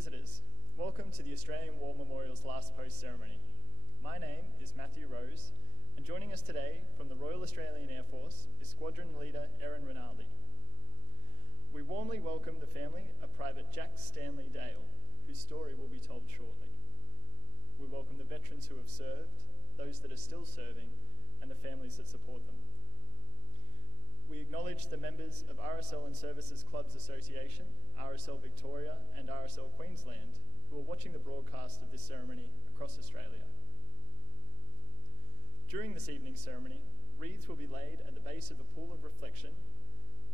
Visitors, welcome to the Australian War Memorial's last post ceremony. My name is Matthew Rose, and joining us today from the Royal Australian Air Force is Squadron Leader Erin Rinaldi. We warmly welcome the family of Private Jack Stanley Dale, whose story will be told shortly. We welcome the veterans who have served, those that are still serving, and the families that support them. We acknowledge the members of RSL and Services Clubs Association, RSL Victoria and RSL Queensland, who are watching the broadcast of this ceremony across Australia. During this evening's ceremony, wreaths will be laid at the base of the pool of reflection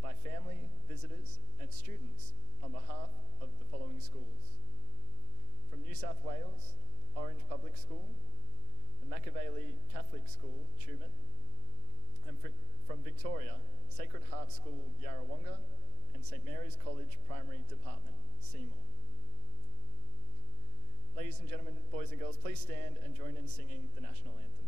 by family, visitors and students on behalf of the following schools. From New South Wales, Orange Public School, the Machiavelli Catholic School, Tumut, and from Victoria, Sacred Heart School, Yarrawonga, and St Mary's College Primary Department, Seymour. Ladies and gentlemen, boys and girls, please stand and join in singing the National Anthem.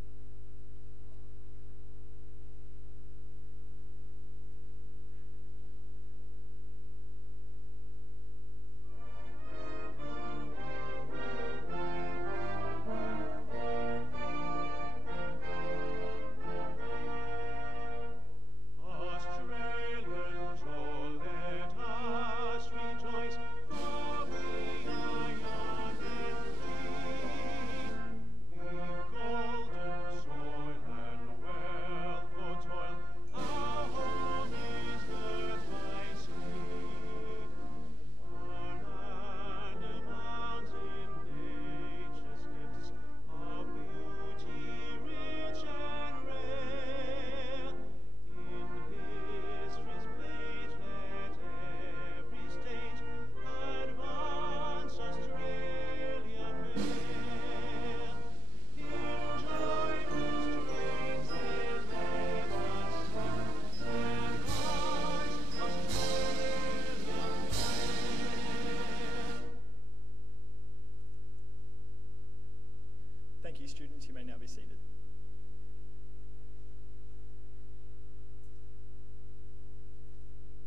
Thank you, students. You may now be seated.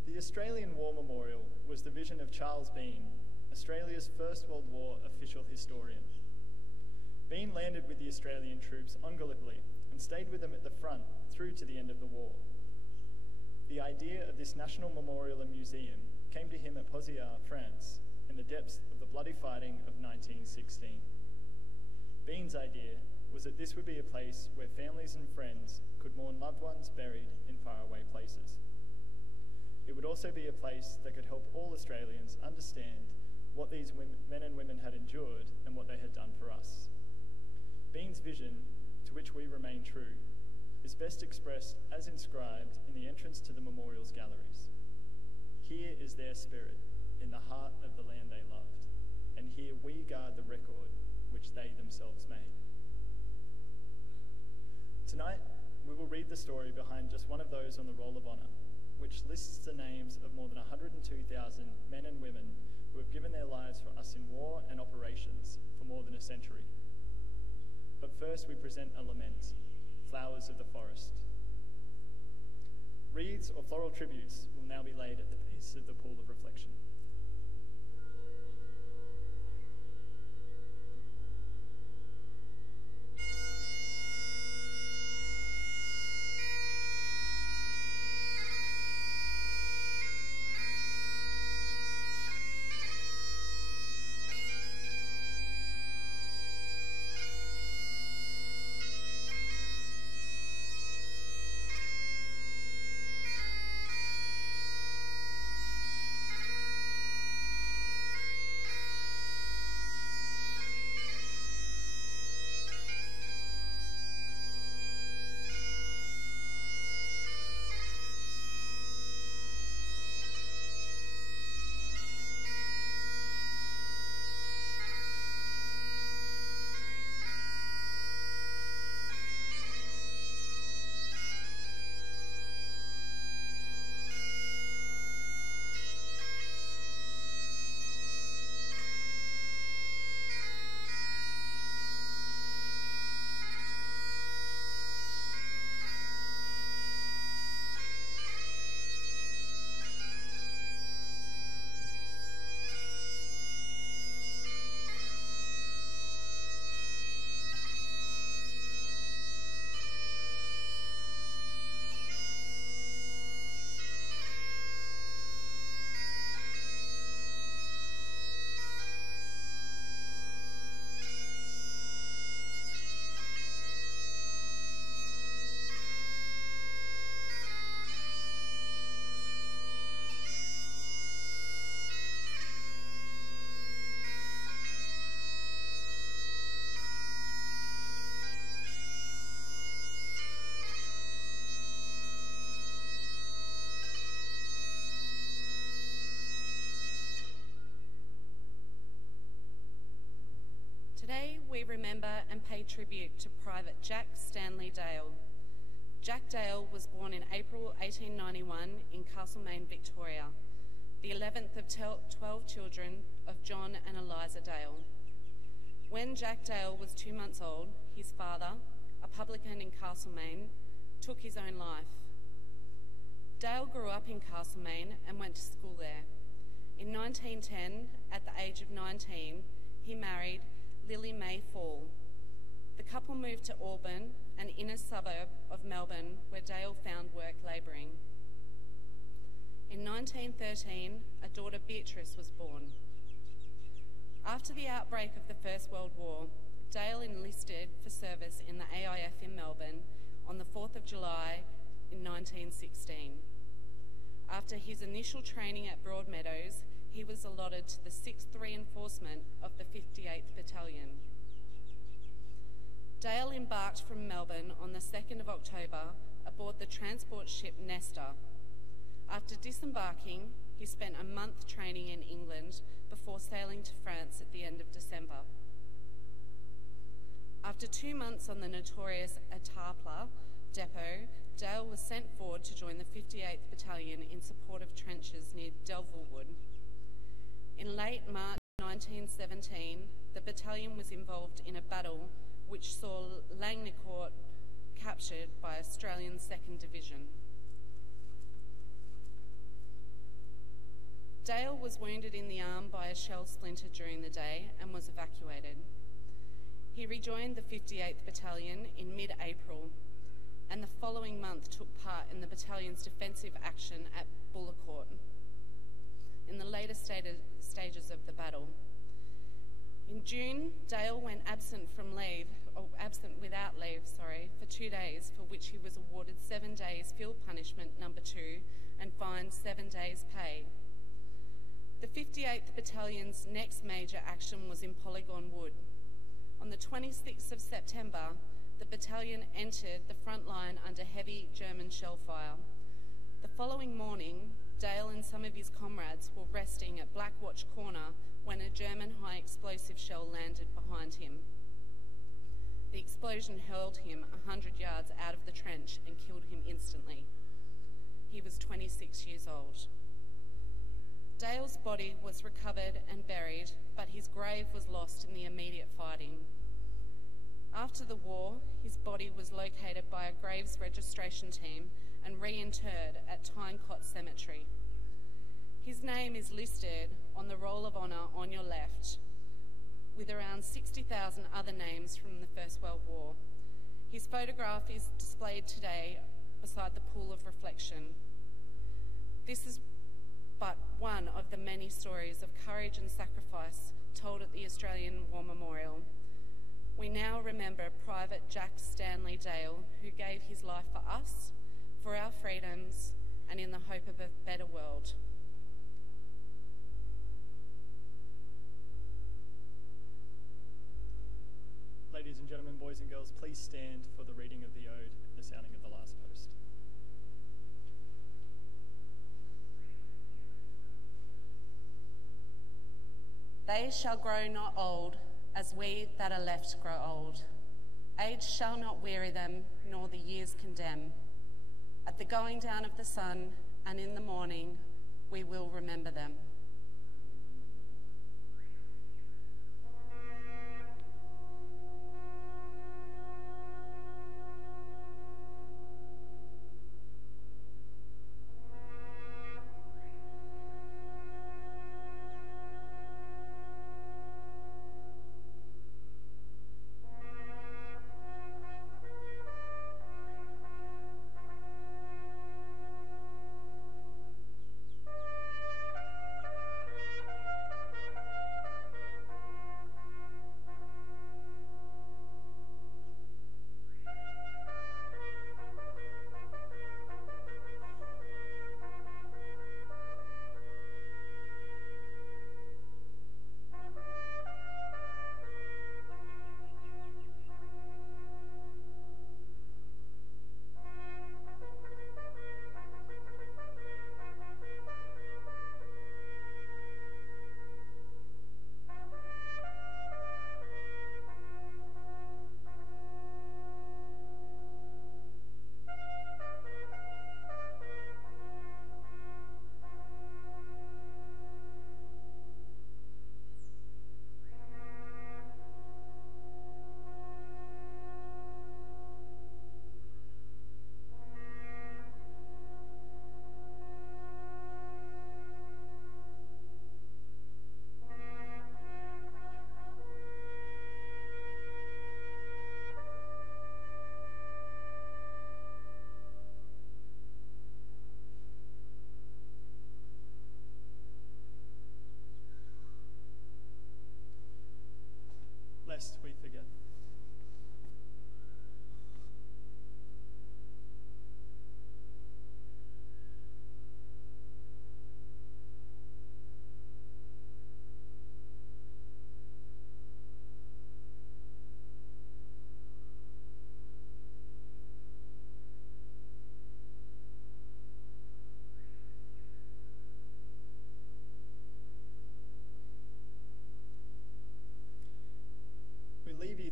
The Australian War Memorial was the vision of Charles Bean, Australia's First World War official historian. Bean landed with the Australian troops on Gallipoli and stayed with them at the front through to the end of the war. The idea of this national memorial and museum came to him at Pozières, France, in the depths of the bloody fighting of 1916. Bean's idea was that this would be a place where families and friends could mourn loved ones buried in faraway places. It would also be a place that could help all Australians understand what these men and women had endured and what they had done for us. Bean's vision, to which we remain true, is best expressed as inscribed in the entrance to the memorial's galleries. Here is their spirit, in the heart of the land they loved, and here we guard the record which they themselves made. Tonight, we will read the story behind just one of those on the Roll of Honour, which lists the names of more than 102,000 men and women who have given their lives for us in war and operations for more than a century. But first we present a lament, Flowers of the Forest. Wreaths or floral tributes will now be laid at the base of the pool of reflection. we remember and pay tribute to Private Jack Stanley Dale. Jack Dale was born in April 1891 in Castlemaine, Victoria, the 11th of 12 children of John and Eliza Dale. When Jack Dale was 2 months old, his father, a publican in Castlemaine, took his own life. Dale grew up in Castlemaine and went to school there. In 1910, at the age of 19, he married Lily May Fall. The couple moved to Auburn, an inner suburb of Melbourne, where Dale found work labouring. In 1913, a daughter Beatrice was born. After the outbreak of the First World War, Dale enlisted for service in the AIF in Melbourne on the 4th of July in 1916. After his initial training at Broadmeadows, he was allotted to the 6th Reinforcement of the 58th Battalion. Dale embarked from Melbourne on the 2nd of October aboard the transport ship Nestor. After disembarking, he spent a month training in England before sailing to France at the end of December. After 2 months on the notorious Etapla depot, Dale was sent forward to join the 58th Battalion in support of trenches near Delvillewood. In late March 1917, the battalion was involved in a battle which saw Langnicourt captured by Australian 2nd Division. Dale was wounded in the arm by a shell splinter during the day and was evacuated. He rejoined the 58th Battalion in mid-April, and the following month took part in the battalion's defensive action at Bullecourt in the later stages of the battle. In June, Dale went absent without leave, for 2 days, for which he was awarded 7 days field punishment number 2 and fined 7 days pay. The 58th Battalion's next major action was in Polygon Wood. On the 26th of September, the battalion entered the front line under heavy German shell fire. The following morning, Dale and some of his comrades were resting at Blackwatch Corner when a German high explosive shell landed behind him. The explosion hurled him 100 yards out of the trench and killed him instantly. He was 26 years old. Dale's body was recovered and buried, but his grave was lost in the immediate fighting. After the war, his body was located by a graves registration team and reinterred at Tynecott Cemetery. His name is listed on the Roll of Honour on your left, with around 60,000 other names from the First World War. His photograph is displayed today beside the pool of reflection. This is but one of the many stories of courage and sacrifice told at the Australian War Memorial. We now remember Private Jack Stanley Dale, who gave his life for us, for our freedoms, and in the hope of a better world. Ladies and gentlemen, boys and girls, please stand for the reading of the ode and the sounding of the last post. They shall grow not old, as we that are left grow old. Age shall not weary them, nor the years condemn. At the going down of the sun, and in the morning, we will remember them.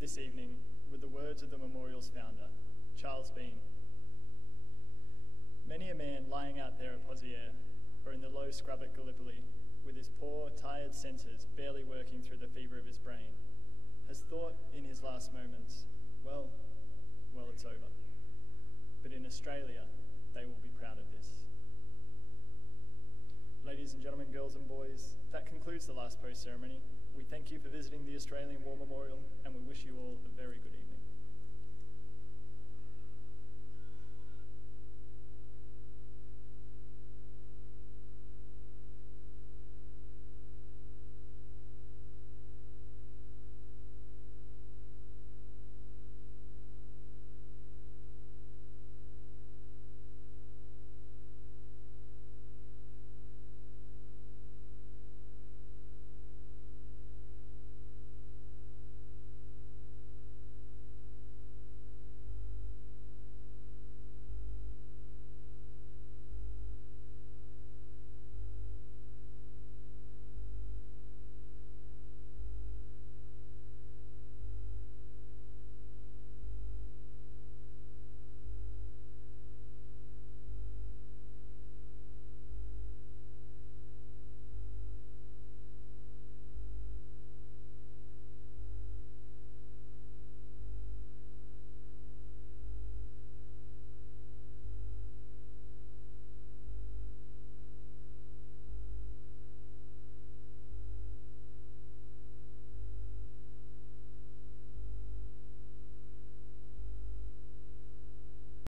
this evening with the words of the memorial's founder, Charles Bean. Many a man lying out there at Pozières or in the low scrub at Gallipoli, with his poor, tired senses barely working through the fever of his brain, has thought in his last moments, well, it's over. But in Australia, they will be proud of this. Ladies and gentlemen, girls and boys, that concludes the last post ceremony. We thank you for visiting the Australian War Memorial, and we wish you all a very good evening.